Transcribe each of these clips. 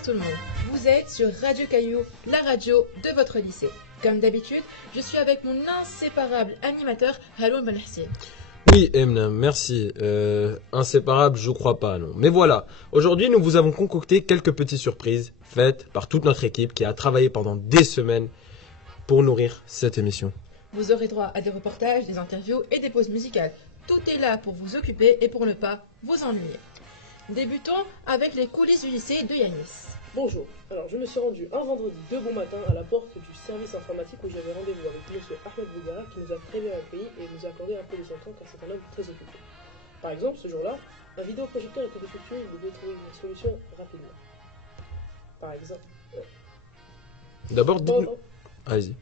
Bonsoir tout le monde, vous êtes sur Radio Caillou, la radio de votre lycée. Comme d'habitude, je suis avec mon inséparable animateur Haroun Benhassin. Oui, Emna, merci. Inséparable, je crois pas, non. Mais voilà, aujourd'hui nous vous avons concocté quelques petites surprises faites par toute notre équipe qui a travaillé pendant des semaines pour nourrir cette émission. Vous aurez droit à des reportages, des interviews et des pauses musicales. Tout est là pour vous occuper et pour ne pas vous ennuyer. Débutons avec les coulisses du lycée de Yanis. Bonjour, alors je me suis rendu un vendredi de bon matin à la porte du service informatique où j'avais rendez-vous avec monsieur Ahmed Bougara qui nous a très bien accueillis et nous a accordé un peu de son temps car c'est un homme très occupé. Par exemple, ce jour-là, un vidéoprojecteur était défectueux et il devait trouver une solution rapidement. Par exemple... D'abord, dites-nous... Allez-y.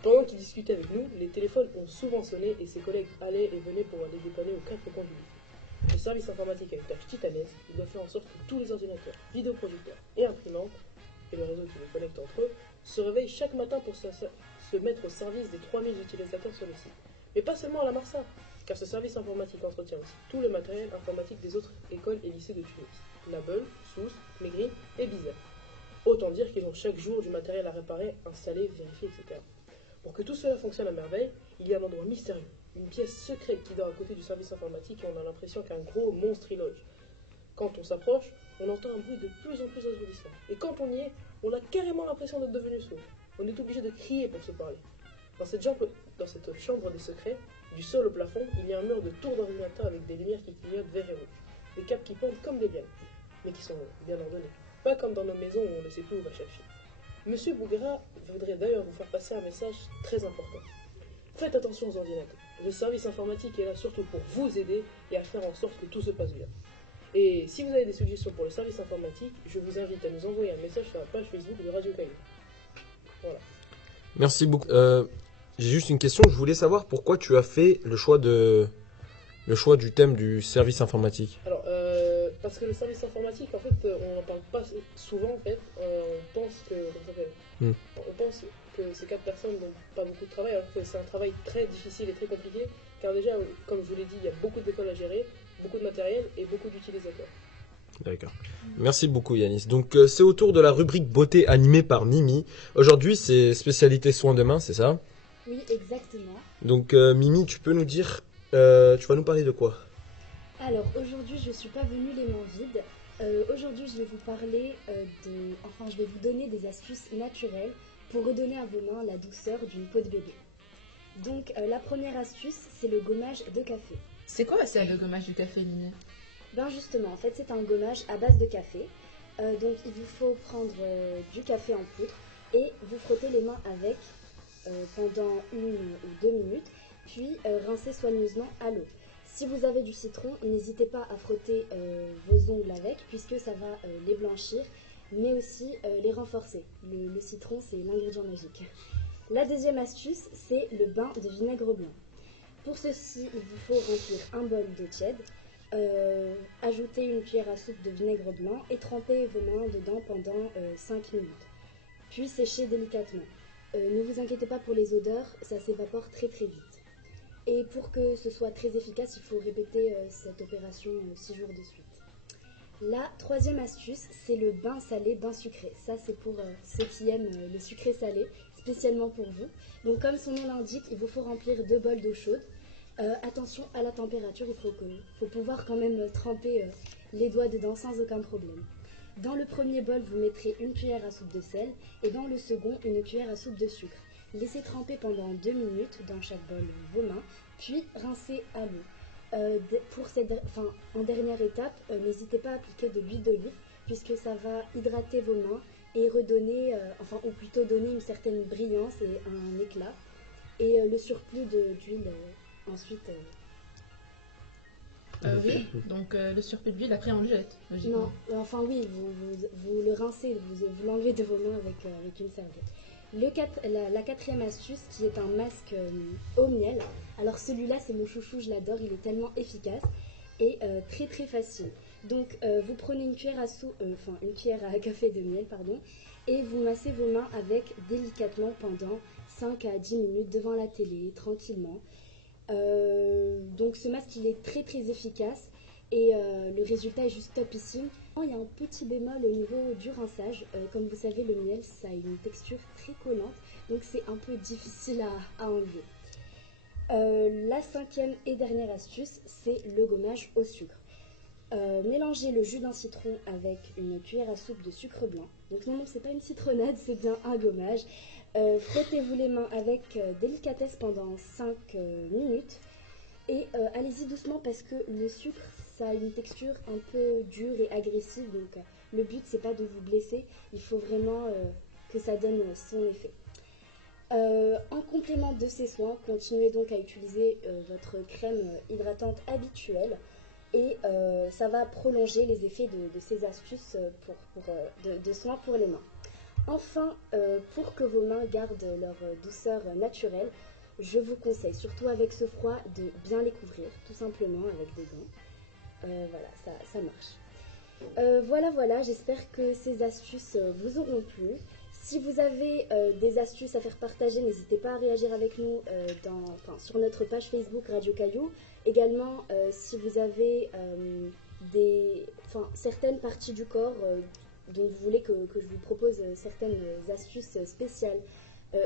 Pendant qu'il discutait avec nous, les téléphones ont souvent sonné et ses collègues allaient et venaient pour aller dépanner aux quatre coins du lycée. Le service informatique a une tâche titanesque, il doit faire en sorte que tous les ordinateurs, vidéoprojecteurs et imprimantes, et le réseau qui les connecte entre eux, se réveillent chaque matin pour se mettre au service des 3000 utilisateurs sur le site. Mais pas seulement à la Marsa, car ce service informatique entretient aussi tout le matériel informatique des autres écoles et lycées de Tunis, Nabeul, Sousse, Maigri et Bizet. Autant dire qu'ils ont chaque jour du matériel à réparer, installer, vérifier, etc. Pour que tout cela fonctionne à merveille, il y a un endroit mystérieux, une pièce secrète qui dort à côté du service informatique et on a l'impression qu'un gros monstre y loge. Quand on s'approche, on entend un bruit de plus en plus assourdissant. Et quand on y est, on a carrément l'impression d'être devenu sourd. On est obligé de crier pour se parler. Dans cette chambre des secrets, du sol au plafond, il y a un mur de tours d'ordinateur avec des lumières qui clignotent vert et rouge. Des câbles qui pendent comme des lianes, mais qui sont bien ordonnés. Pas comme dans nos maisons où on ne sait plus où va chaque fil. Monsieur Bougara voudrait d'ailleurs vous faire passer un message très important. Faites attention aux ordinateurs. Le service informatique est là surtout pour vous aider et à faire en sorte que tout se passe bien. Et si vous avez des suggestions pour le service informatique, je vous invite à nous envoyer un message sur la page Facebook de Radio Caillou. Voilà. Merci beaucoup. J'ai juste une question, je voulais savoir pourquoi tu as fait le choix du thème du service informatique. Alors, parce que le service informatique, en fait, on n'en parle pas souvent, en fait. On pense que... On pense que ces 4 personnes n'ont pas beaucoup de travail, alors que c'est un travail très difficile et très compliqué, car déjà, comme je vous l'ai dit, il y a beaucoup d'écoles à gérer, beaucoup de matériel et beaucoup d'utilisateurs. D'accord. Merci beaucoup Yanis. Donc c'est au tour de la rubrique beauté animée par Mimi. Aujourd'hui c'est spécialité soins de main, c'est ça? Oui, exactement. Donc Mimi, tu peux nous dire, tu vas nous parler de quoi? Alors aujourd'hui je suis pas venue les mains vides. Aujourd'hui je vais vous parler je vais vous donner des astuces naturelles pour redonner à vos mains la douceur d'une peau de bébé. Donc la première astuce, c'est le gommage de café. C'est quoi ça, le gommage du café, Mimi? Ben justement, en fait c'est un gommage à base de café. Donc il vous faut prendre du café en poudre et vous frotter les mains avec pendant 1 ou 2 minutes, puis rincer soigneusement à l'eau. Si vous avez du citron, n'hésitez pas à frotter vos ongles avec, puisque ça va les blanchir, mais aussi les renforcer. Le citron, c'est l'ingrédient magique. La deuxième astuce, c'est le bain de vinaigre blanc. Pour ceci, il vous faut remplir un bol d'eau tiède, ajouter une cuillère à soupe de vinaigre blanc et tremper vos mains dedans pendant 5 minutes. Puis sécher délicatement. Ne vous inquiétez pas pour les odeurs, ça s'évapore très très vite. Et pour que ce soit très efficace, il faut répéter cette opération 6 jours de suite. La troisième astuce, c'est le bain salé, bain sucré. Ça, c'est pour ceux qui aiment le sucré salé, spécialement pour vous. Donc, comme son nom l'indique, il vous faut remplir 2 bols d'eau chaude. Attention à la température, il faut pouvoir quand même tremper les doigts dedans sans aucun problème. Dans le premier bol, vous mettrez une cuillère à soupe de sel et dans le second, une cuillère à soupe de sucre. Laissez tremper pendant 2 minutes dans chaque bol vos mains, puis rincez à l'eau. En dernière étape, n'hésitez pas à appliquer de l'huile d'olive puisque ça va hydrater vos mains et redonner, ou plutôt donner une certaine brillance et un éclat. Et le surplus d'huile ensuite... Oui, donc le surplus d'huile après on le jette. Non, oui, vous le rincez, vous l'enlevez de vos mains avec une serviette. La quatrième astuce qui est un masque au miel. Alors celui-là c'est mon chouchou, je l'adore, il est tellement efficace et très très facile. Donc vous prenez une cuillère à café de miel et vous massez vos mains avec délicatement pendant 5 à 10 minutes devant la télé, tranquillement. Donc ce masque il est très très efficace et le résultat est juste topissime. Il y a un petit bémol au niveau du rinçage. Comme vous savez, le miel, ça a une texture très collante, donc c'est un peu difficile à enlever. La 5e et dernière astuce, c'est le gommage au sucre. Mélangez le jus d'un citron avec une cuillère à soupe de sucre blanc. Donc non, c'est pas une citronnade, c'est bien un gommage. Frottez-vous les mains avec délicatesse pendant 5 minutes. Et allez-y doucement parce que le sucre, ça a une texture un peu dure et agressive. Donc le but, c'est pas de vous blesser. Il faut vraiment que ça donne son effet. En complément de ces soins, continuez donc à utiliser votre crème hydratante habituelle. Et ça va prolonger les effets de ces astuces de soins pour les mains. Enfin, pour que vos mains gardent leur douceur naturelle, je vous conseille, surtout avec ce froid, de bien les couvrir, tout simplement avec des gants. Voilà, ça marche. Voilà, j'espère que ces astuces vous auront plu. Si vous avez des astuces à faire partager, n'hésitez pas à réagir avec nous sur notre page Facebook Radio Caillou. Également, si vous avez certaines parties du corps dont vous voulez que je vous propose certaines astuces spéciales,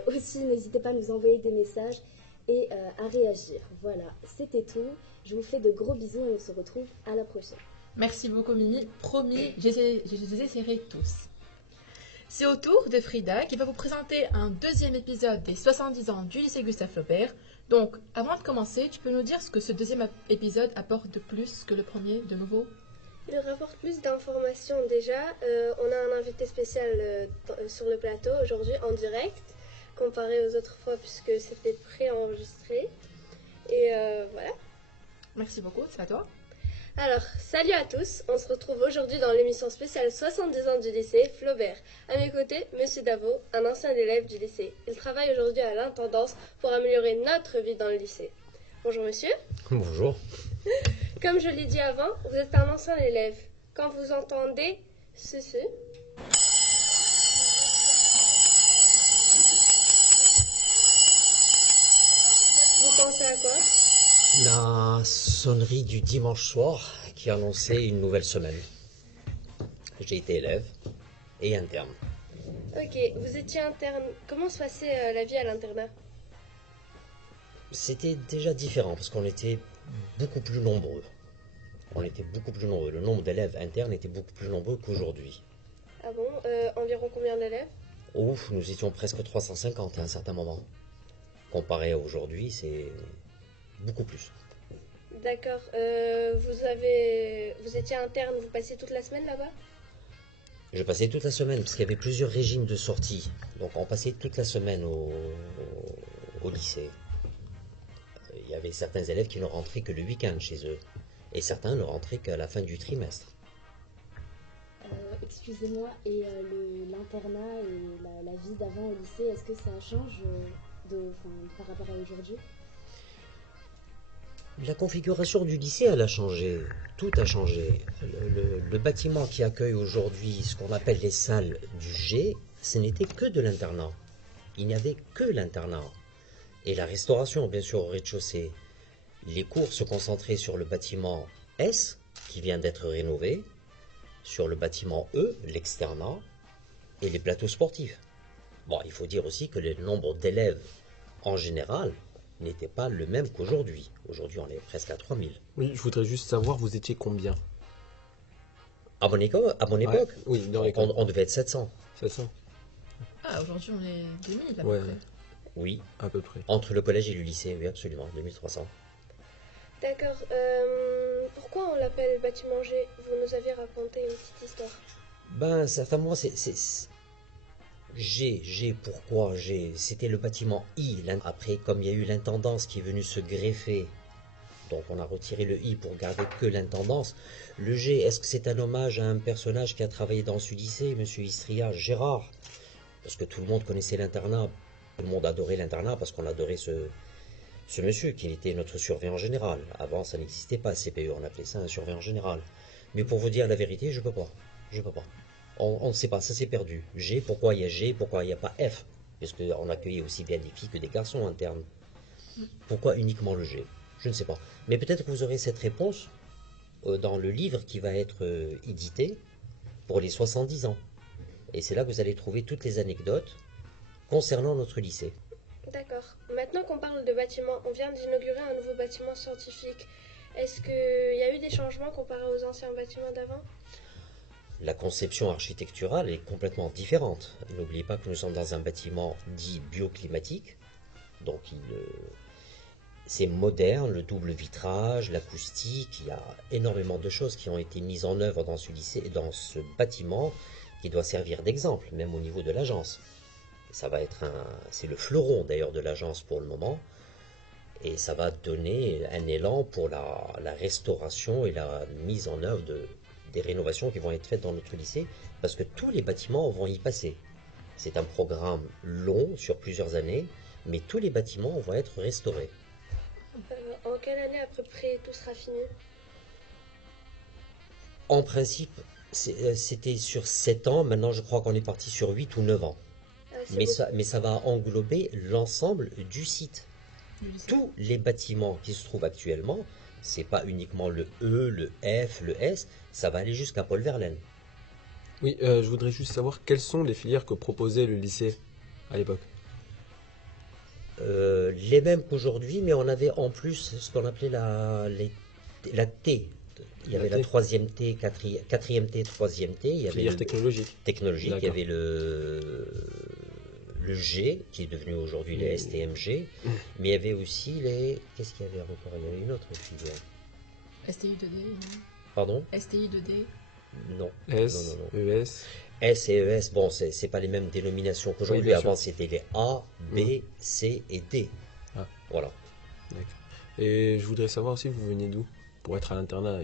aussi n'hésitez pas à nous envoyer des messages et à réagir. Voilà, c'était tout. Je vous fais de gros bisous et on se retrouve à la prochaine. Merci beaucoup Mimi, promis, je les essaierai tous. C'est au tour de Frida qui va vous présenter un deuxième épisode des 70 ans du lycée Gustave Flaubert. Donc, avant de commencer, tu peux nous dire ce que ce deuxième épisode apporte de plus que le premier, de nouveau? Il rapporte plus d'informations déjà. On a un invité spécial sur le plateau aujourd'hui en direct, comparé aux autres fois puisque c'était préenregistré. Et voilà. Merci beaucoup, c'est à toi. Alors, salut à tous, on se retrouve aujourd'hui dans l'émission spéciale 70 ans du lycée Flaubert. À mes côtés, Monsieur Davo, un ancien élève du lycée. Il travaille aujourd'hui à l'intendance pour améliorer notre vie dans le lycée. Bonjour monsieur. Bonjour. Comme je l'ai dit avant, vous êtes un ancien élève. Quand vous entendez ceci, vous pensez à quoi? La sonnerie du dimanche soir qui annonçait une nouvelle semaine. J'ai été élève et interne. Ok, vous étiez interne. Comment se passait la vie à l'internat? C'était déjà différent parce qu'on était beaucoup plus nombreux. Le nombre d'élèves internes était beaucoup plus nombreux qu'aujourd'hui. Ah bon? Environ combien d'élèves? Ouf, nous étions presque 350 à un certain moment. Comparé à aujourd'hui, c'est beaucoup plus. D'accord. Vous étiez interne, vous passiez toute la semaine là-bas? Je passais toute la semaine parce qu'il y avait plusieurs régimes de sortie. Donc on passait toute la semaine au lycée. Il y avait certains élèves qui ne rentraient que le week-end chez eux. Et certains ne rentraient qu'à la fin du trimestre. Excusez-moi, et l'internat et la vie d'avant au lycée, est-ce que ça change par rapport à aujourd'hui? La configuration du lycée, elle a changé. Tout a changé. Le bâtiment qui accueille aujourd'hui ce qu'on appelle les salles du G, ce n'était que de l'internat. Il n'y avait que l'internat. Et la restauration, bien sûr, au rez-de-chaussée. Les cours se concentraient sur le bâtiment S, qui vient d'être rénové, sur le bâtiment E, l'externat, et les plateaux sportifs. Bon, il faut dire aussi que le nombre d'élèves, en général, n'était pas le même qu'aujourd'hui. Aujourd'hui, on est presque à 3000. Oui, je voudrais juste savoir, vous étiez combien? À mon époque, Oui, dans l'école. on devait être 700. 700. Ah, aujourd'hui on est 2000 à peu Ouais, près. Oui, à peu près. entre le collège et le lycée, oui, absolument, 2300. D'accord. Pourquoi on l'appelle bâtiment G? Vous nous aviez raconté une petite histoire. Ben, certainement, pourquoi G? C'était le bâtiment I. Après, comme il y a eu l'intendance qui est venue se greffer, donc on a retiré le I pour garder que l'intendance. Le G, est-ce que c'est un hommage à un personnage qui a travaillé dans ce lycée, Monsieur Istria, Gérard? Parce que tout le monde connaissait l'internat, tout le monde adorait l'internat parce qu'on adorait ce monsieur qui était notre surveillant général. Avant, ça n'existait pas, CPE, on appelait ça un surveillant général. Mais pour vous dire la vérité, je peux pas. On ne sait pas, ça s'est perdu. G, pourquoi il y a G, pourquoi il n'y a pas F? Parce qu'on accueillait aussi bien des filles que des garçons internes. Pourquoi uniquement le G? Je ne sais pas. Mais peut-être que vous aurez cette réponse dans le livre qui va être édité pour les 70 ans. Et c'est là que vous allez trouver toutes les anecdotes concernant notre lycée. D'accord. Maintenant qu'on parle de bâtiments, on vient d'inaugurer un nouveau bâtiment scientifique. Est-ce qu'il y a eu des changements comparés aux anciens bâtiments d'avant? La conception architecturale est complètement différente. N'oubliez pas que nous sommes dans un bâtiment dit bioclimatique, donc c'est moderne, le double vitrage, l'acoustique, il y a énormément de choses qui ont été mises en œuvre dans ce lycée, dans ce bâtiment qui doit servir d'exemple, même au niveau de l'agence. Ça va être c'est le fleuron d'ailleurs de l'agence pour le moment, et ça va donner un élan pour la restauration et la mise en œuvre des rénovations qui vont être faites dans notre lycée, parce que tous les bâtiments vont y passer. C'est un programme long sur plusieurs années, mais tous les bâtiments vont être restaurés. En quelle année à peu près tout sera fini? En principe, c'était sur 7 ans, maintenant je crois qu'on est parti sur 8 ou 9 ans. Mais ça va englober l'ensemble du site. Tous les bâtiments qui se trouvent actuellement, c'est pas uniquement le E, le F, le S, ça va aller jusqu'à Paul Verlaine. Oui, je voudrais juste savoir quelles sont les filières que proposait le lycée à l'époque. Les mêmes qu'aujourd'hui, mais on avait en plus ce qu'on appelait la T. Il y avait la 3e T, 4e T, 3e T. Il y avait Filière technologique. Technologique, il y avait le G, qui est devenu aujourd'hui les STMG, mais il y avait aussi les... Qu'est-ce qu'il y avait encore? Il y avait une autre filière. STI 2D, non? Pardon? STI 2D. Non. S, Non. ES. S et ES, bon, c'est pas les mêmes dénominations qu'aujourd'hui. Oui, bien Avant, sûr. c'était les A, B, C et D. Ah. Voilà. D'accord. Et je voudrais savoir aussi, vous venez d'où? Pour être à l'internat.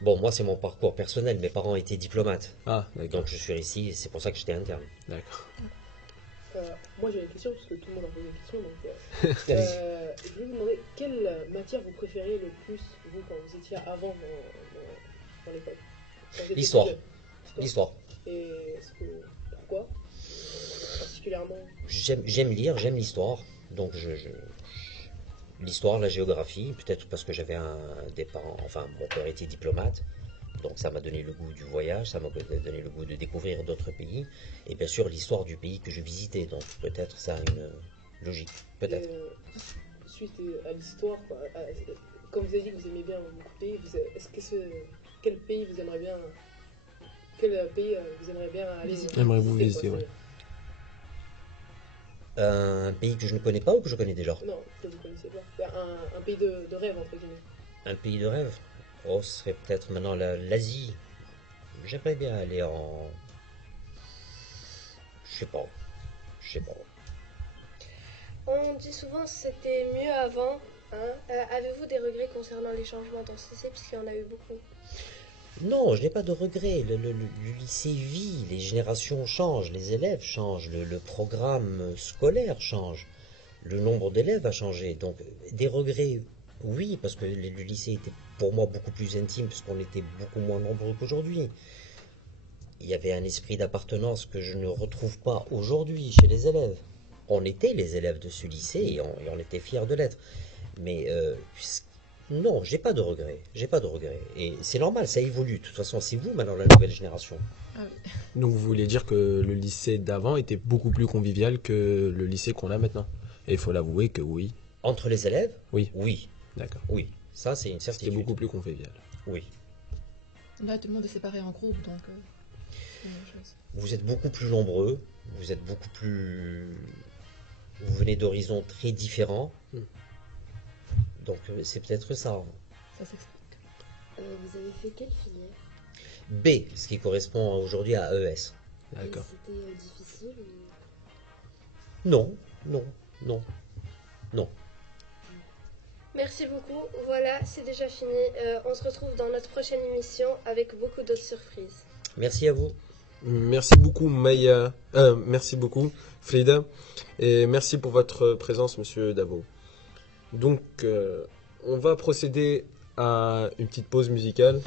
Bon, moi, c'est mon parcours personnel. Mes parents étaient diplomates. Ah, d'accord. Donc, je suis ici, c'est pour ça que j'étais interne. D'accord. Moi j'ai une question, parce que tout le monde a posé une question, donc je vais vous demander quelle matière vous préfériez le plus, vous, quand vous étiez avant dans l'école? Quand vous étiez L'histoire. plus jeune. L'histoire. Et pourquoi particulièrement? J'aime lire, j'aime l'histoire. Donc, l'histoire, la géographie, peut-être parce que j'avais des parents, enfin, mon père était diplomate. Donc ça m'a donné le goût du voyage, ça m'a donné le goût de découvrir d'autres pays, et bien sûr l'histoire du pays que je visitais, donc peut-être ça a une logique, peut-être. Suite à l'histoire, comme vous avez dit que vous aimez bien beaucoup de pays, quel pays vous aimeriez bien, aller Aimeriez-vous visiter, ouais. Un pays que je ne connais pas ou que je connais déjà? Non, que vous ne connaissez pas. Un pays de rêve, entre guillemets. Un pays de rêve? Oh, ce serait peut-être maintenant l'Asie. J'aimerais bien aller en... Je sais pas. On dit souvent que c'était mieux avant. Avez-vous des regrets concernant les changements dans ce lycée, puisqu'il y en a eu beaucoup? Non, je n'ai pas de regrets. Le lycée vit, les générations changent, les élèves changent, le programme scolaire change, le nombre d'élèves a changé. Donc, des regrets, oui, parce que le lycée était pour moi beaucoup plus intime, puisqu'on était beaucoup moins nombreux qu'aujourd'hui. Il y avait un esprit d'appartenance que je ne retrouve pas aujourd'hui chez les élèves. On était les élèves de ce lycée et on était fiers de l'être. Mais non, j'ai pas de regrets. Et c'est normal, ça évolue. De toute façon, c'est vous maintenant la nouvelle génération. Ah oui. Donc vous voulez dire que le lycée d'avant était beaucoup plus convivial que le lycée qu'on a maintenant? Et il faut l'avouer que oui. Entre les élèves? Oui. Oui. D'accord. Oui. Ça, c'est une certitude. C'était beaucoup plus convivial. Oui. Là, tout le monde est séparé en groupes, donc c'est la même chose. Vous êtes beaucoup plus nombreux. Vous êtes beaucoup plus... Vous venez d'horizons très différents. Donc c'est peut-être ça. Ça s'explique. Vous avez fait quelle filière? B, ce qui correspond aujourd'hui à ES. D'accord. Et c'était difficile Non. Merci beaucoup. Voilà, c'est déjà fini. On se retrouve dans notre prochaine émission avec beaucoup d'autres surprises. Merci à vous. Merci beaucoup Maya, merci beaucoup Frida, et merci pour votre présence Monsieur Davo. Donc on va procéder à une petite pause musicale.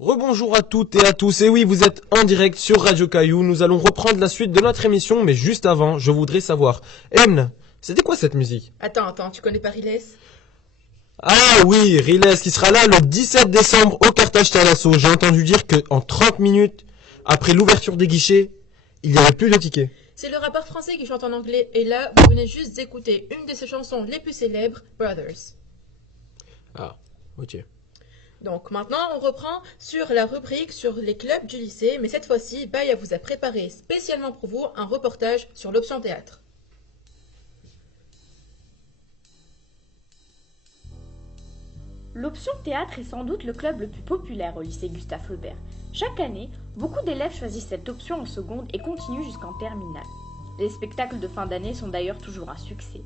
Rebonjour à toutes et à tous, et oui, vous êtes en direct sur Radio Caillou, nous allons reprendre la suite de notre émission, mais juste avant, je voudrais savoir, Emne, c'était quoi cette musique? Attends, tu connais pas Riles? Ah oui, Riles qui sera là le 17 décembre au Carthage Thalasso. J'ai entendu dire qu'en 30 minutes, après l'ouverture des guichets, il n'y avait plus de tickets. C'est le rappeur français qui chante en anglais, et là, vous venez juste d'écouter une de ses chansons les plus célèbres, Brothers. Ah, ok. Donc maintenant, on reprend sur la rubrique sur les clubs du lycée, mais cette fois-ci, Baya vous a préparé spécialement pour vous un reportage sur l'option théâtre. L'option théâtre est sans doute le club le plus populaire au lycée Gustave Flaubert. Chaque année, beaucoup d'élèves choisissent cette option en seconde et continuent jusqu'en terminale. Les spectacles de fin d'année sont d'ailleurs toujours un succès.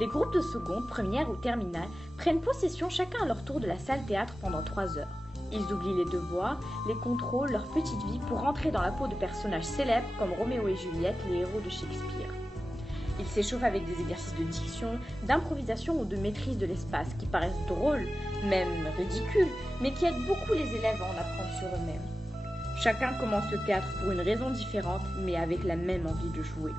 Les groupes de seconde, première ou terminale prennent possession chacun à leur tour de la salle théâtre pendant 3 heures. Ils oublient les devoirs, les contrôles, leur petite vie pour rentrer dans la peau de personnages célèbres comme Roméo et Juliette, les héros de Shakespeare. Ils s'échauffent avec des exercices de diction, d'improvisation ou de maîtrise de l'espace qui paraissent drôles, même ridicules, mais qui aident beaucoup les élèves à en apprendre sur eux-mêmes. Chacun commence le théâtre pour une raison différente, mais avec la même envie de jouer.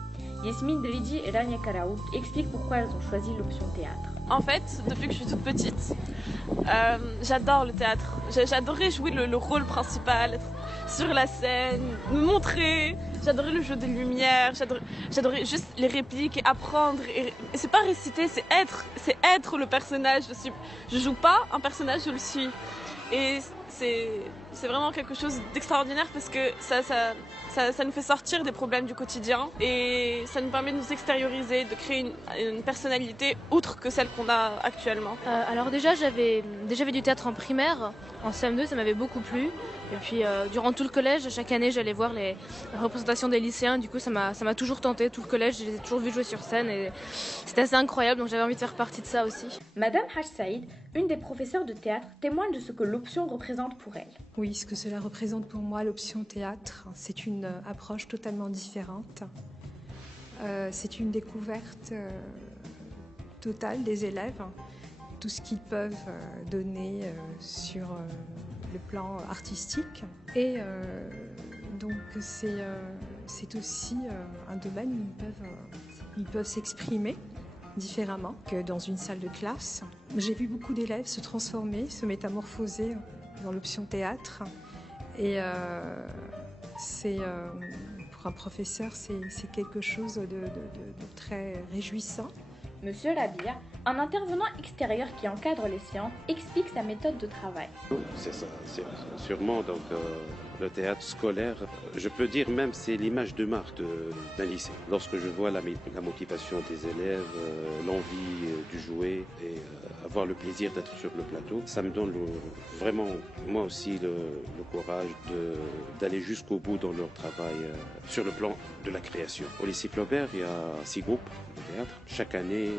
Yasmine Dridi et Rania Karaouk expliquent pourquoi elles ont choisi l'option théâtre. En fait, depuis que je suis toute petite, j'adore le théâtre. J'adorais jouer le rôle principal, être sur la scène, me montrer. J'adorais le jeu des lumières, j'adorais juste les répliques et apprendre. Et c'est pas réciter, c'est être le personnage. Je joue pas un personnage, je le suis. Et c'est vraiment quelque chose d'extraordinaire parce que ça nous fait sortir des problèmes du quotidien et ça nous permet de nous extérioriser, de créer une personnalité outre que celle qu'on a actuellement. Alors j'avais du théâtre en primaire, en CM2 ça m'avait beaucoup plu. Et puis durant tout le collège, chaque année j'allais voir les représentations des lycéens, du coup ça m'a toujours tenté, tout le collège, je les ai toujours vus jouer sur scène et c'était assez incroyable, donc j'avais envie de faire partie de ça aussi. Madame Haj Saïd, une des professeurs de théâtre, témoigne de ce que l'option représente pour elle. Oui, ce que cela représente pour moi, l'option théâtre, c'est une approche totalement différente. C'est une découverte totale des élèves, tout ce qu'ils peuvent donner sur le plan artistique. Et donc c'est aussi un domaine où ils peuvent s'exprimer différemment que dans une salle de classe. J'ai vu beaucoup d'élèves se transformer, se métamorphoser dans l'option théâtre. Et pour un professeur, c'est quelque chose de très réjouissant. Monsieur Labia, un intervenant extérieur qui encadre les séances, explique sa méthode de travail. C'est ça, c'est sûrement donc le théâtre scolaire. Je peux dire même c'est l'image de marque d'un lycée. Lorsque je vois la motivation des élèves, l'envie de jouer et avoir le plaisir d'être sur le plateau, ça me donne vraiment moi aussi le courage d'aller jusqu'au bout dans leur travail sur le plan de la création. Au lycée Flaubert, il y a 6 groupes de théâtre. Chaque année,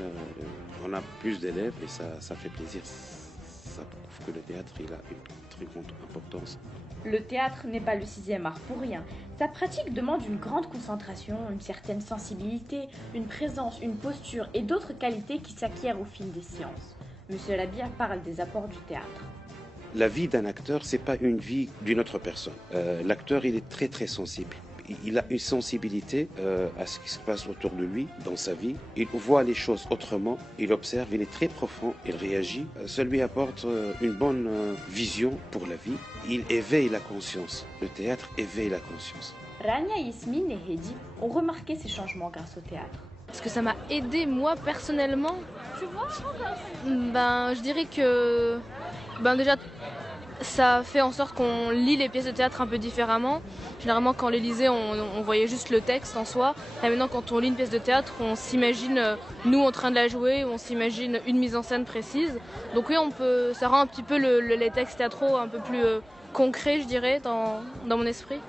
on a plus d'élèves et ça fait plaisir. Ça prouve que le théâtre il a une très grande importance. Le théâtre n'est pas le 6e art pour rien. Sa pratique demande une grande concentration, une certaine sensibilité, une présence, une posture et d'autres qualités qui s'acquièrent au fil des séances. Monsieur Labia parle des apports du théâtre. La vie d'un acteur, c'est pas une vie d'une autre personne. L'acteur, il est très très sensible. Il a une sensibilité à ce qui se passe autour de lui, dans sa vie. Il voit les choses autrement, il observe, il est très profond, il réagit. Ça lui apporte une bonne vision pour la vie. Il éveille la conscience. Le théâtre éveille la conscience. Rania, Yasmine et Hedi ont remarqué ces changements grâce au théâtre. Est-ce que ça m'a aidé moi personnellement? Tu vois? Je dirais que déjà ça fait en sorte qu'on lit les pièces de théâtre un peu différemment. Généralement, quand on les lisait, on voyait juste le texte en soi. Et maintenant, quand on lit une pièce de théâtre, on s'imagine nous en train de la jouer, on s'imagine une mise en scène précise. Donc oui, ça rend un petit peu les textes théâtraux un peu plus concrets, je dirais, dans mon esprit.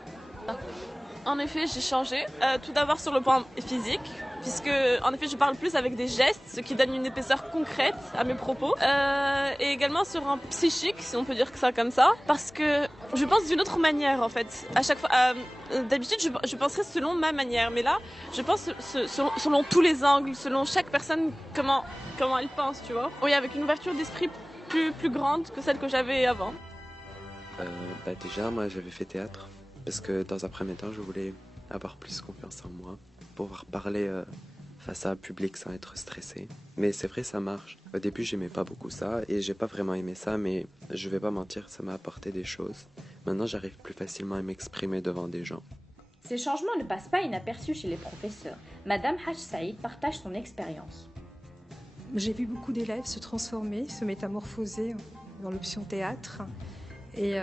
En effet, j'ai changé. Tout d'abord sur le plan physique, puisque en effet je parle plus avec des gestes, ce qui donne une épaisseur concrète à mes propos. Et également sur un psychique, si on peut dire que ça comme ça, parce que je pense d'une autre manière en fait. À chaque fois, d'habitude je penserais selon ma manière, mais là je pense selon tous les angles, selon chaque personne comment elle pense, tu vois. Oui, avec une ouverture d'esprit plus grande que celle que j'avais avant. Déjà, moi, j'avais fait théâtre parce que dans un premier temps, je voulais avoir plus confiance en moi, pouvoir parler face à un public sans être stressé. Mais c'est vrai, ça marche. Au début, j'aimais pas beaucoup ça et j'ai pas vraiment aimé ça, mais je vais pas mentir, ça m'a apporté des choses. Maintenant, j'arrive plus facilement à m'exprimer devant des gens. Ces changements ne passent pas inaperçus chez les professeurs. Madame Haj Saïd partage son expérience. J'ai vu beaucoup d'élèves se transformer, se métamorphoser dans l'option théâtre. Et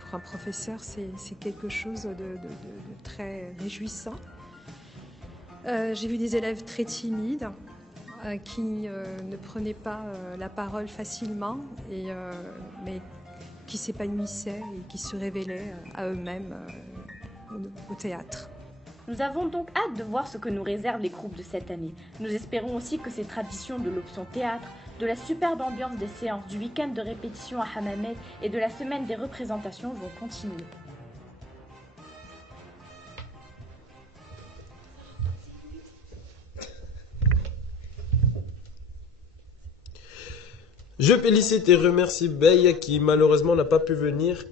pour un professeur, c'est quelque chose de très réjouissant. J'ai vu des élèves très timides qui ne prenaient pas la parole facilement, mais qui s'épanouissaient et qui se révélaient à eux-mêmes au théâtre. Nous avons donc hâte de voir ce que nous réservent les groupes de cette année. Nous espérons aussi que ces traditions de l'option théâtre, de la superbe ambiance des séances, du week-end de répétition à Hammamet et de la semaine des représentations vont continuer. Je félicite et remercie Bey qui malheureusement n'a pas pu venir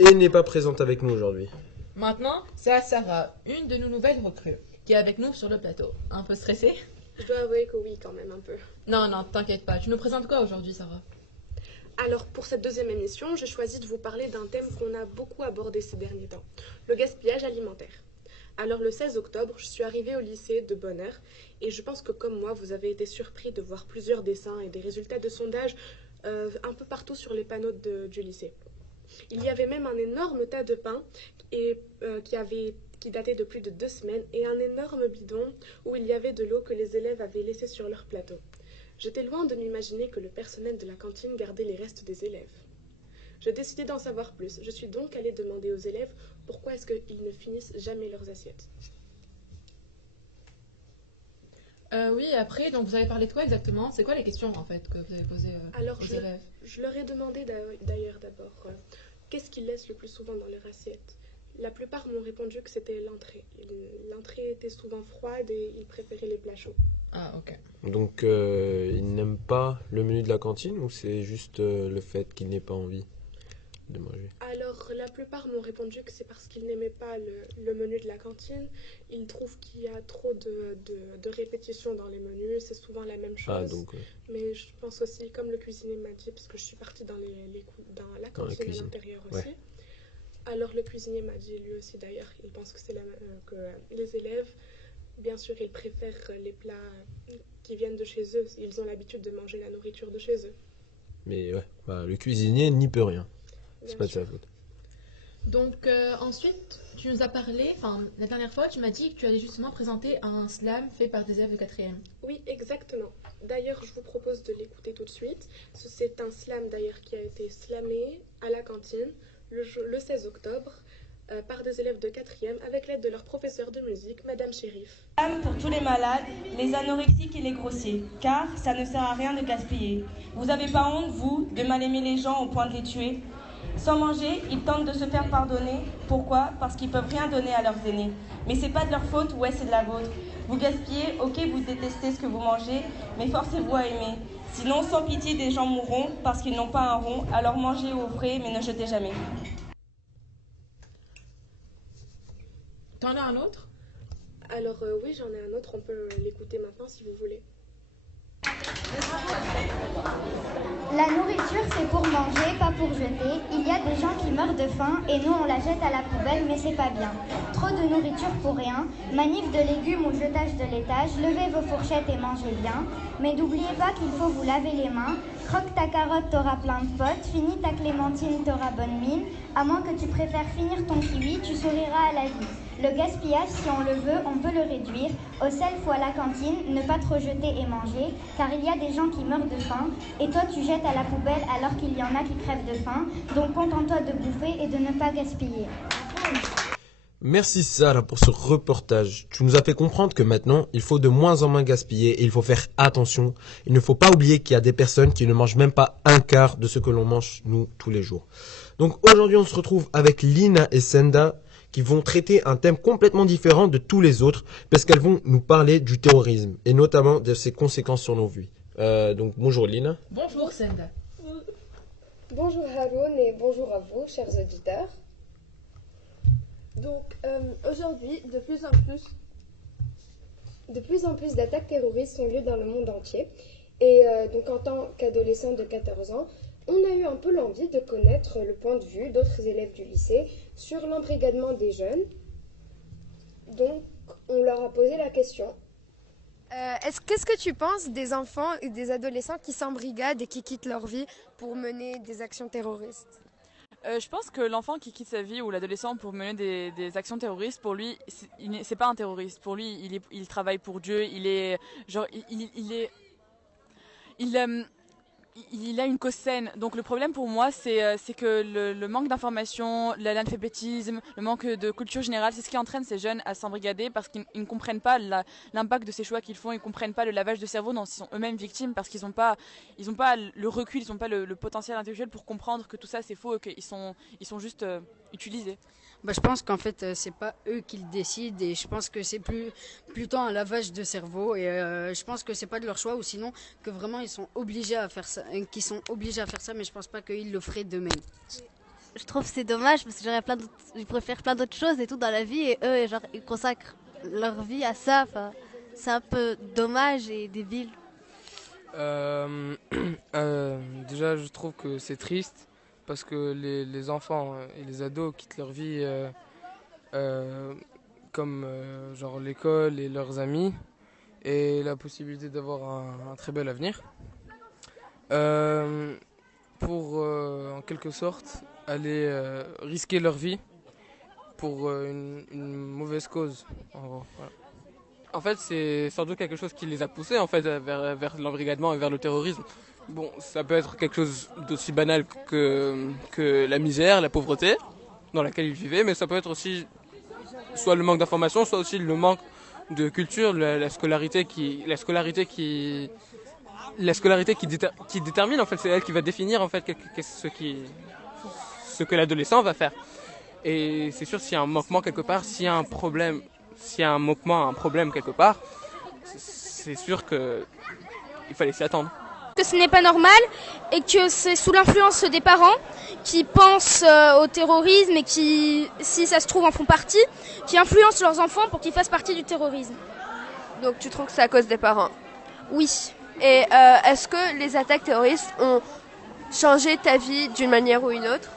et n'est pas présente avec nous aujourd'hui. Maintenant, c'est à Sarah, une de nos nouvelles recrues, qui est avec nous sur le plateau. Un peu stressée? Je dois avouer que oui, quand même, un peu. Non, t'inquiète pas. Tu nous présentes quoi aujourd'hui, Sarah? Alors, pour cette deuxième émission, j'ai choisi de vous parler d'un thème qu'on a beaucoup abordé ces derniers temps, le gaspillage alimentaire. Alors, le 16 octobre, je suis arrivée au lycée de bonne heure et je pense que comme moi, vous avez été surpris de voir plusieurs dessins et des résultats de sondage un peu partout sur les panneaux du lycée. Il y avait même un énorme tas de pain qui datait de plus de 2 semaines et un énorme bidon où il y avait de l'eau que les élèves avaient laissé sur leur plateau. J'étais loin de m'imaginer que le personnel de la cantine gardait les restes des élèves. J'ai décidé d'en savoir plus. Je suis donc allée demander aux élèves pourquoi est-ce qu'ils ne finissent jamais leurs assiettes. Oui, après, donc vous avez parlé de quoi exactement? C'est quoi les questions en fait que vous avez posées aux élèves? Je leur ai demandé d'ailleurs d'abord qu'est-ce qu'ils laissent le plus souvent dans leur assiette. La plupart m'ont répondu que c'était l'entrée. L'entrée était souvent froide et ils préféraient les plats chauds. Ah, ok. Donc ils n'aiment pas le menu de la cantine ou c'est juste le fait qu'ils n'aient pas envie de manger? Alors, la plupart m'ont répondu que c'est parce qu'ils n'aimaient pas le menu de la cantine. Ils trouvent qu'il y a trop de répétitions dans les menus. C'est souvent la même chose. Ah, donc, Mais je pense aussi, comme le cuisinier m'a dit, parce que je suis partie dans la cantine à l'intérieur aussi. Ouais. Alors, le cuisinier m'a dit, lui aussi d'ailleurs, il pense que que les élèves, bien sûr, ils préfèrent les plats qui viennent de chez eux. Ils ont l'habitude de manger la nourriture de chez eux. Mais ouais, le cuisinier n'y peut rien. C'est pas de sa faute. Donc ensuite, tu nous as parlé, la dernière fois, tu m'as dit que tu allais justement présenter un slam fait par des élèves de 4e. Oui, exactement. D'ailleurs, je vous propose de l'écouter tout de suite. C'est un slam d'ailleurs qui a été slamé à la cantine le 16 octobre par des élèves de 4e avec l'aide de leur professeur de musique, Madame Chérif. Pour tous les malades, les anorexiques et les grossiers, car ça ne sert à rien de gaspiller. Vous n'avez pas honte, vous, de mal aimer les gens au point de les tuer? Sans manger, ils tentent de se faire pardonner. Pourquoi? Parce qu'ils peuvent rien donner à leurs aînés. Mais c'est pas de leur faute, ouais, c'est de la vôtre. Vous gaspillez, ok, vous détestez ce que vous mangez, mais forcez-vous à aimer. Sinon, sans pitié, des gens mourront parce qu'ils n'ont pas un rond. Alors mangez au frais, mais ne jetez jamais. T'en as un autre? Alors oui, j'en ai un autre. On peut l'écouter maintenant si vous voulez. La nourriture, c'est pour manger, pas pour jeter. Il y a des gens qui meurent de faim et nous, on la jette à la poubelle, mais c'est pas bien. Trop de nourriture pour rien. Manif de légumes ou jetage de laitage. Levez vos fourchettes et mangez bien. Mais n'oubliez pas qu'il faut vous laver les mains. Croque ta carotte, t'auras plein de potes. Finis ta clémentine, t'auras bonne mine. À moins que tu préfères finir ton kiwi, tu souriras à la vie. Le gaspillage, si on le veut, on peut le réduire. Au self ou à la cantine, ne pas trop jeter et manger, car il y a des gens qui meurent de faim, et toi tu jettes à la poubelle alors qu'il y en a qui crèvent de faim. Donc contente-toi de bouffer et de ne pas gaspiller. Merci Sarah pour ce reportage. Tu nous as fait comprendre que maintenant, il faut de moins en moins gaspiller et il faut faire attention. Il ne faut pas oublier qu'il y a des personnes qui ne mangent même pas un quart de ce que l'on mange, nous, tous les jours. Donc aujourd'hui, on se retrouve avec Lina et Senda qui vont traiter un thème complètement différent de tous les autres parce qu'elles vont nous parler du terrorisme et notamment de ses conséquences sur nos vies. Donc bonjour Lina. Bonjour Senda. Bonjour Haroun et bonjour à vous, chers auditeurs. Donc, aujourd'hui, de plus en plus d'attaques terroristes ont lieu dans le monde entier. Et donc, en tant qu'adolescent de 14 ans, on a eu un peu l'envie de connaître le point de vue d'autres élèves du lycée sur l'embrigadement des jeunes. Donc, on leur a posé la question. Qu'est-ce que tu penses des enfants et des adolescents qui s'embrigadent et qui quittent leur vie pour mener des actions terroristes? Je pense que l'enfant qui quitte sa vie ou l'adolescent pour mener des actions terroristes, pour lui, c'est pas un terroriste. Pour lui, il travaille pour Dieu. Il est genre, il a une cause saine. Donc le problème pour moi, c'est que le manque d'information, l'analphabétisme, le manque de culture générale, c'est ce qui entraîne ces jeunes à s'embrigader parce qu'ils ne comprennent pas l'impact de ces choix qu'ils font, ils ne comprennent pas le lavage de cerveau dont ils sont eux-mêmes victimes parce qu'ils n'ont pas le recul, ils n'ont pas le potentiel intellectuel pour comprendre que tout ça c'est faux et qu'ils sont juste utilisés. Je pense qu'en fait, c'est pas eux qui le décident et je pense que c'est plutôt un lavage de cerveau et je pense que c'est pas de leur choix ou sinon que vraiment ils sont obligés à faire ça, mais je pense pas qu'ils le feraient d'eux-mêmes. Je trouve que c'est dommage parce que ils pourraient faire plein d'autres choses et tout dans la vie et eux, genre, ils consacrent leur vie à ça. Enfin, c'est un peu dommage et débile. Déjà, je trouve que c'est triste. Parce que les enfants et les ados quittent leur vie comme genre l'école et leurs amis et la possibilité d'avoir un très bel avenir pour en quelque sorte aller risquer leur vie pour une mauvaise cause. En gros, voilà. En fait, c'est sans doute quelque chose qui les a poussés en fait, vers l'embrigadement et vers le terrorisme. Bon, ça peut être quelque chose d'aussi banal que la misère, la pauvreté dans laquelle ils vivaient, mais ça peut être aussi soit le manque d'information, soit aussi le manque de culture, la scolarité qui détermine en fait, c'est elle qui va définir en fait ce que l'adolescent va faire. Et c'est sûr s'il y a un manquement quelque part, s'il y a un problème quelque part, c'est sûr que il fallait s'y attendre. Que ce n'est pas normal et que c'est sous l'influence des parents qui pensent au terrorisme et qui, si ça se trouve, en font partie, qui influencent leurs enfants pour qu'ils fassent partie du terrorisme. Donc tu trouves que c'est à cause des parents? Oui. Et est-ce que les attaques terroristes ont changé ta vie d'une manière ou une autre?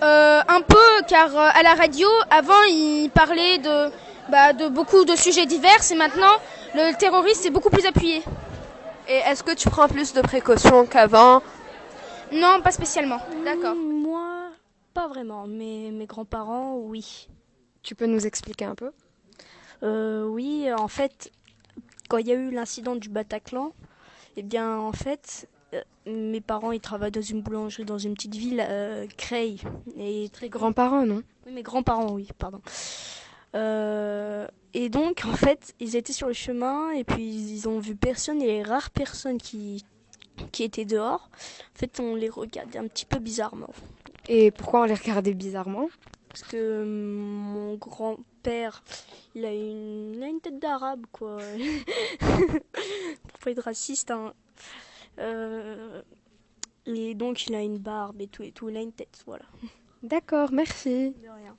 Un peu, car à la radio, avant, ils parlaient de beaucoup de sujets divers et maintenant, le terrorisme est beaucoup plus appuyé. Et est-ce que tu prends plus de précautions qu'avant? Non, pas spécialement. D'accord. Moi, pas vraiment, mais mes grands-parents, oui. Tu peux nous expliquer un peu? Oui, en fait, quand il y a eu l'incident du Bataclan, eh bien, en fait, mes parents, ils travaillent dans une boulangerie dans une petite ville, Creil. Et très grands-parents, non? Oui, mes grands-parents, oui, pardon. Et donc, en fait, ils étaient sur le chemin et puis ils ont vu personne et les rares personnes qui étaient dehors, en fait, on les regardait un petit peu bizarrement. Et pourquoi on les regardait bizarrement? Parce que mon grand-père, il a une tête d'arabe, quoi. Pour pas être raciste, hein. Et donc, il a une barbe et tout, il a une tête, voilà. D'accord, merci. De rien.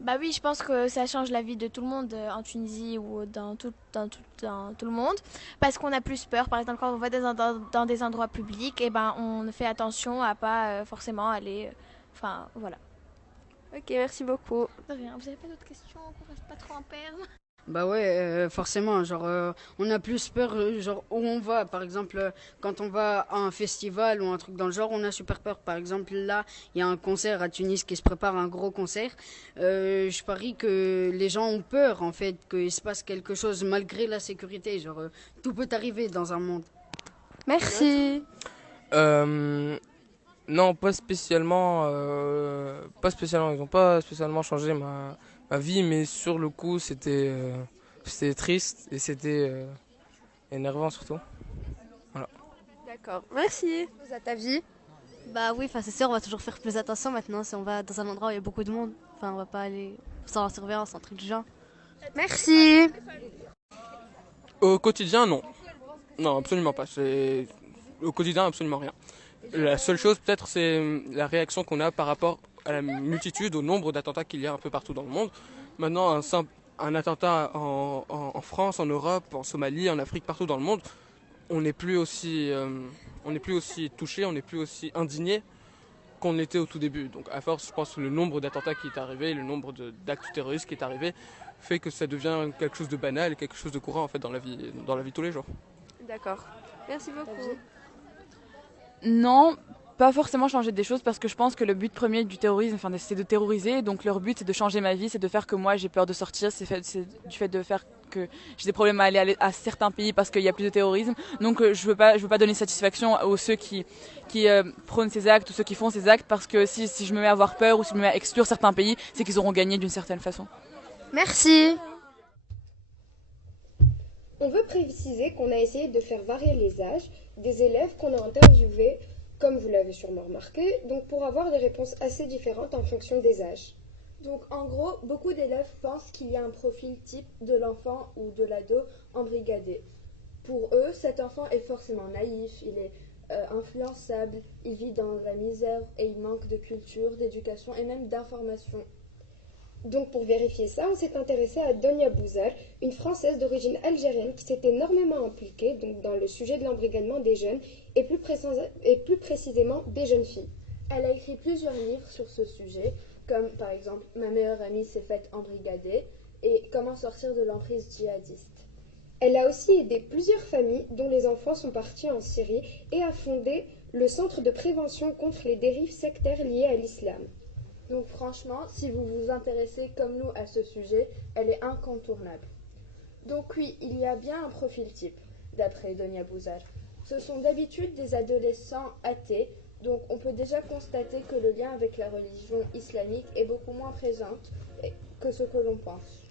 Bah oui, je pense que ça change la vie de tout le monde en Tunisie ou dans tout le monde. Parce qu'on a plus peur. Par exemple, quand on va dans des endroits publics, et ben, on fait attention à pas forcément aller... Enfin, voilà. Ok, merci beaucoup. De rien. Vous avez pas d'autres questions qu'on reste pas trop en perdre? Bah ouais, forcément, genre on a plus peur, genre où on va, par exemple, quand on va à un festival ou un truc dans le genre, on a super peur. Par exemple, là, il y a un concert à Tunis qui se prépare, un gros concert. Je parie que les gens ont peur, en fait, qu'il se passe quelque chose malgré la sécurité. Genre, tout peut arriver dans un monde. Merci. Non, pas spécialement. Ils n'ont pas spécialement changé ma vie, mais sur le coup, c'était triste et c'était énervant surtout. Voilà. D'accord, merci. À ta vie? Bah oui, c'est sûr, on va toujours faire plus attention maintenant si on va dans un endroit où il y a beaucoup de monde. Enfin, on va pas aller sans la surveillance, un truc du genre. Merci. Au quotidien, non. Non, absolument pas. Au quotidien, absolument rien. La seule chose peut-être c'est la réaction qu'on a par rapport à la multitude, au nombre d'attentats qu'il y a un peu partout dans le monde. Maintenant un attentat en France, en Europe, en Somalie, en Afrique, partout dans le monde, on n'est plus aussi touché, on n'est plus aussi indigné qu'on l'était au tout début. Donc à force, je pense que le nombre d'attentats qui est arrivé, le nombre d'actes terroristes qui est arrivé, fait que ça devient quelque chose de banal et quelque chose de courant en fait dans la vie de tous les jours. D'accord. Merci beaucoup. Non, pas forcément changer des choses parce que je pense que le but premier du terrorisme, c'est de terroriser. Donc leur but c'est de changer ma vie, c'est de faire que moi j'ai peur de sortir, c'est du fait de faire que j'ai des problèmes à aller à certains pays parce qu'il y a plus de terrorisme. Donc je veux pas donner satisfaction aux ceux qui prônent ces actes ou ceux qui font ces actes parce que si je me mets à avoir peur ou si je me mets à exclure certains pays, c'est qu'ils auront gagné d'une certaine façon. Merci. On veut préciser qu'on a essayé de faire varier les âges des élèves qu'on a interviewés, comme vous l'avez sûrement remarqué, donc pour avoir des réponses assez différentes en fonction des âges. Donc en gros, beaucoup d'élèves pensent qu'il y a un profil type de l'enfant ou de l'ado embrigadé. Pour eux, cet enfant est forcément naïf, il est influençable, il vit dans la misère et il manque de culture, d'éducation et même d'information. Donc pour vérifier ça, on s'est intéressé à Donia Bouzar, une Française d'origine algérienne qui s'est énormément impliquée donc, dans le sujet de l'embrigadement des jeunes et plus précisément des jeunes filles. Elle a écrit plusieurs livres sur ce sujet, comme par exemple « Ma meilleure amie s'est faite embrigader » et « Comment sortir de l'emprise djihadiste ». Elle a aussi aidé plusieurs familles dont les enfants sont partis en Syrie et a fondé le Centre de prévention contre les dérives sectaires liées à l'islam. Donc franchement, si vous vous intéressez comme nous à ce sujet, elle est incontournable. Donc oui, il y a bien un profil type, d'après Donia Bouzar. Ce sont d'habitude des adolescents athées, donc on peut déjà constater que le lien avec la religion islamique est beaucoup moins présent que ce que l'on pense.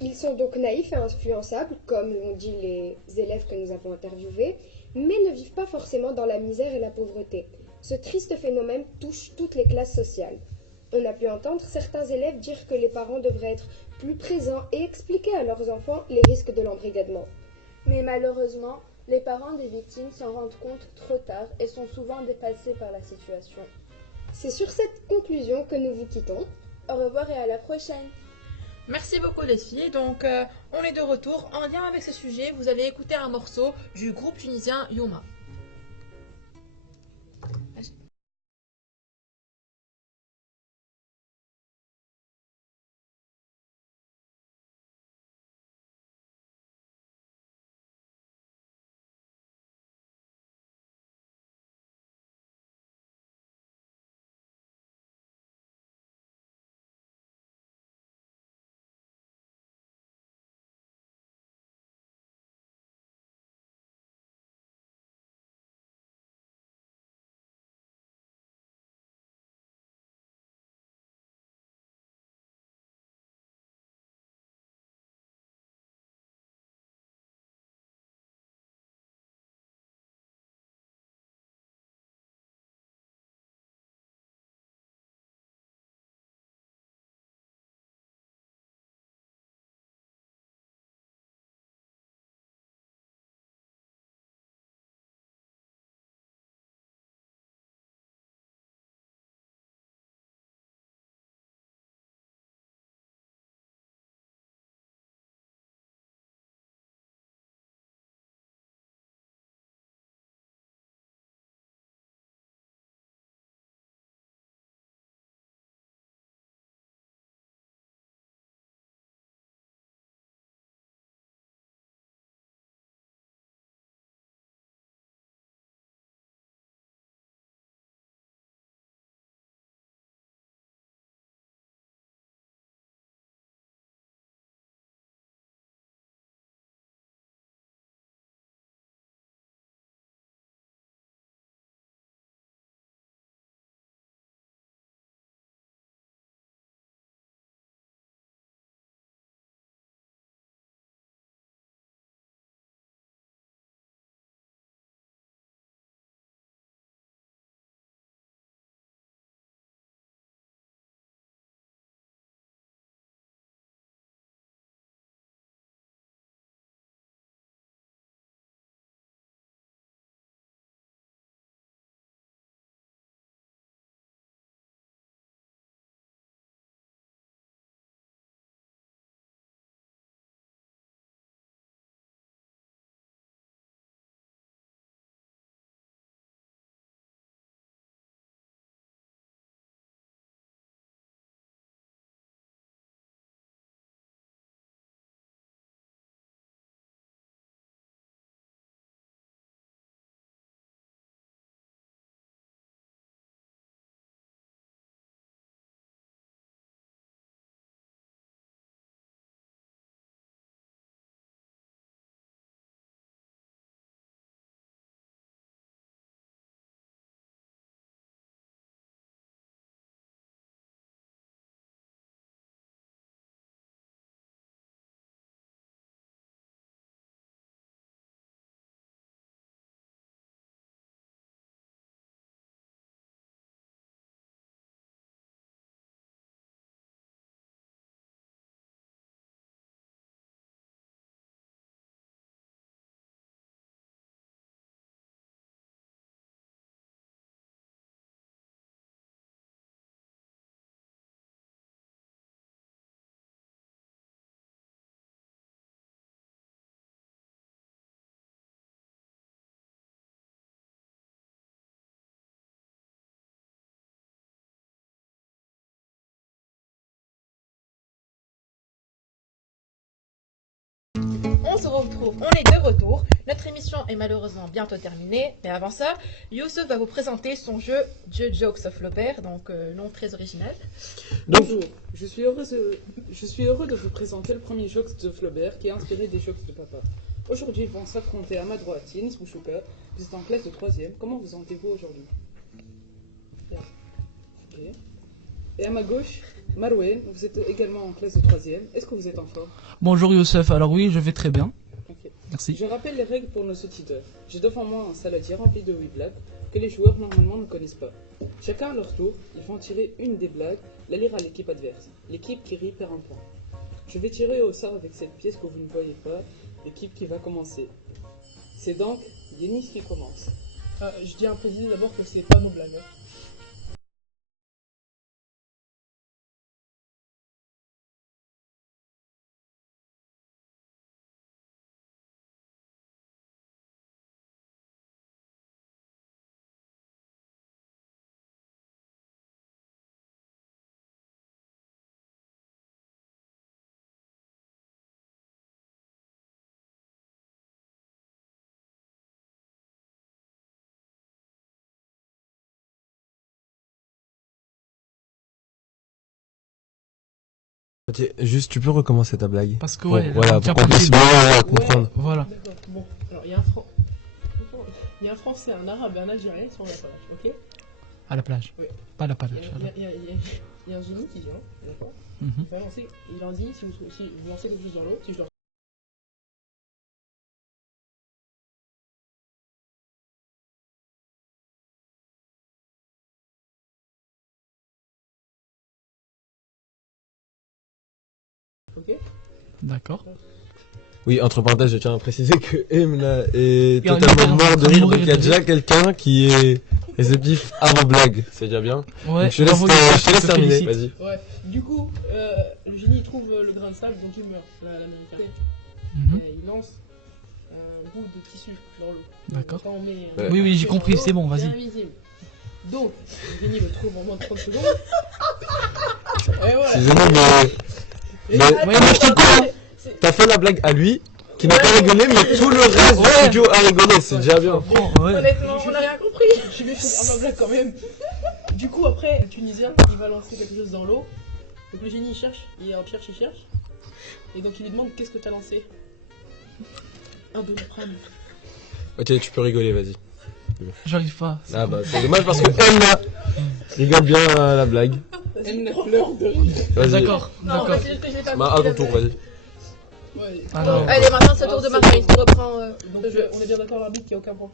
Ils sont donc naïfs et influençables, comme l'ont dit les élèves que nous avons interviewés, mais ne vivent pas forcément dans la misère et la pauvreté. Ce triste phénomène touche toutes les classes sociales. On a pu entendre certains élèves dire que les parents devraient être plus présents et expliquer à leurs enfants les risques de l'embrigadement. Mais malheureusement, les parents des victimes s'en rendent compte trop tard et sont souvent dépassés par la situation. C'est sur cette conclusion que nous vous quittons. Au revoir et à la prochaine. Merci beaucoup les filles. Donc on est de retour. En lien avec ce sujet, vous allez écouter un morceau du groupe tunisien Youma. On se retrouve, on est de retour. Notre émission est malheureusement bientôt terminée, mais avant ça, Youssef va vous présenter son jeu The Jokes of Flaubert, donc nom très original. Bonjour, je suis heureux de vous présenter le premier Jokes de Flaubert qui est inspiré des Jokes de papa. Aujourd'hui, ils vont s'affronter à ma droite, Yanis Bouchouka, vous êtes en classe de 3e. Comment vous sentez-vous aujourd'hui? Bien. Ok. Et à ma gauche, Marouane, vous êtes également en classe de 3e. Est-ce que vous êtes en forme? Bonjour Youssef, alors oui, je vais très bien. Ok. Merci. Je rappelle les règles pour nos auditeurs. J'ai devant moi un saladier rempli de 8 blagues que les joueurs normalement ne connaissent pas. Chacun à leur tour, ils vont tirer une des blagues, la lire à l'équipe adverse. L'équipe qui rit perd un point. Je vais tirer au sort avec cette pièce que vous ne voyez pas, l'équipe qui va commencer. C'est donc Yanis qui commence. Je tiens à préciser d'abord que c'est pas nos blagues. Ok, juste, tu peux recommencer ta blague? Parce que ouais, voilà, pour qu'on puisse bien comprendre. Voilà. D'accord, bon, alors il y a un Français, un Arabe et un Algérien sur la plage, ok? À la plage. Oui. Pas à la plage. Il y a un génie qui vient, d'accord? Mhm. Il leur dit, si vous lancez quelque chose dans l'eau, si je leur... Ok? D'accord. Oui, entre parenthèses, je tiens à préciser que Emna est totalement mort de rire, donc il y a déjà quelqu'un qui est réceptif à vos blagues. C'est déjà bien. Ouais, donc je te laisse terminer, vas-y. Ouais, du coup, le génie il trouve le grain de sable, donc il meurt, l'américain. Il lance un bout de tissu dans l'eau. D'accord. Quand on met Oui, j'ai compris, c'est bon, vas-y. invisible. Donc, le génie le trouve en moins de 30 secondes. Et voilà. Excusez-moi, mais t'as fait la blague à lui, qui n'a pas rigolé, mais tout le reste du studio a rigolé, c'est déjà bien. Honnêtement, on n'a rien compris. Je vais faire ma blague quand même. Du coup, après, le Tunisien, il va lancer quelque chose dans l'eau. Donc le génie, il cherche. Il cherche. Et donc il lui demande, qu'est-ce que t'as lancé? Un Doliprane. Ok, tu peux rigoler, vas-y. J'arrive pas. Ah bah c'est dommage parce que Emna rigole bien à la blague. Emna pleure de rire. Vas-y. D'accord. Bah à ton tour, vas-y. Alors, allez, maintenant c'est le tour de Marguerite qui reprend le jeu. On est bien d'accord, l'arbitre, qu'il n'y a aucun point.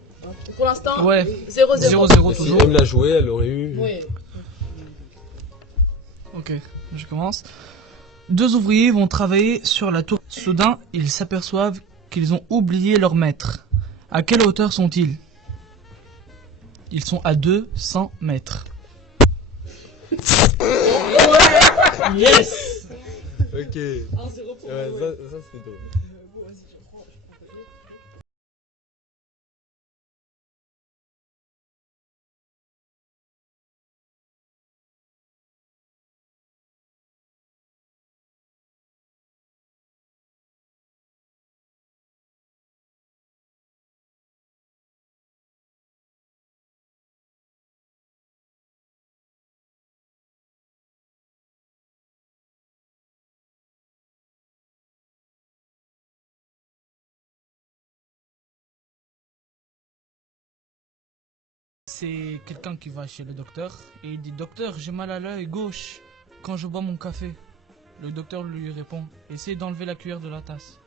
Pour l'instant, ouais. 0-0. 0-0 Si toujours. Em l'a joué, elle aurait eu. Oui. Ok, je commence. Deux ouvriers vont travailler sur la tour. Soudain, ils s'aperçoivent qu'ils ont oublié leur maître. À quelle hauteur sont-ils? Ils sont à 200 mètres. Yes. Ok. 1-0 pour ouais, moi. ça c'est drôle. Bon, vas-y, je prends ta blague. C'est quelqu'un qui va chez le docteur et il dit: docteur, j'ai mal à l'œil gauche quand je bois mon café. Le docteur lui répond: essaye d'enlever la cuillère de la tasse.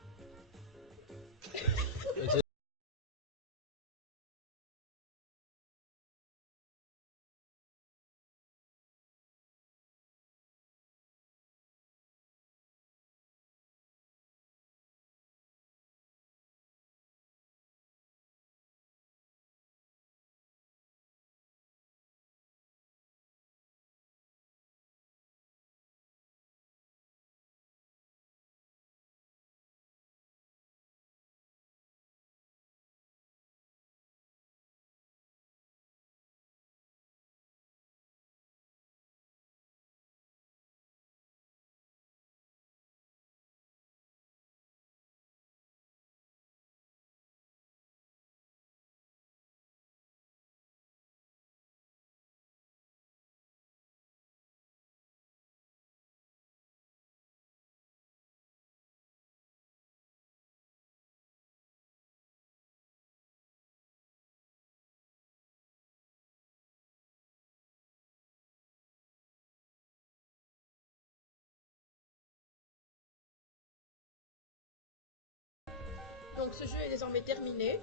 Donc ce jeu est désormais terminé.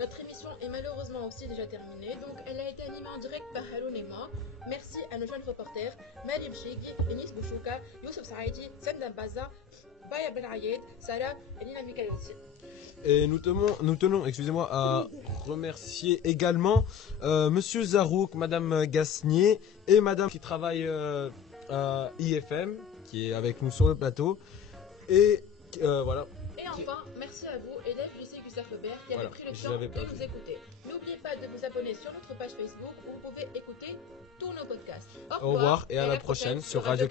Notre émission est malheureusement aussi déjà terminée. Donc elle a été animée en direct par Haroun et moi. Merci à nos jeunes reporters, Malim Chigi, Enis Bouchouka, Youssef Saïdi, Sendam Baza, Baya Ben Ayed, Sarah et Nina Mikayoti. Et nous tenons, excusez-moi, à remercier également Monsieur Zarouk, Madame Gasnier et Madame qui travaille à IFM, qui est avec nous sur le plateau. Et voilà. Et enfin, merci à vous, élèves du lycée Gustave Flaubert, qui Voilà, avez pris le je temps l'avais de pas nous vu. écouter. N'oubliez pas de vous abonner sur notre page Facebook où vous pouvez écouter tous nos podcasts. Au revoir et à la prochaine sur Radio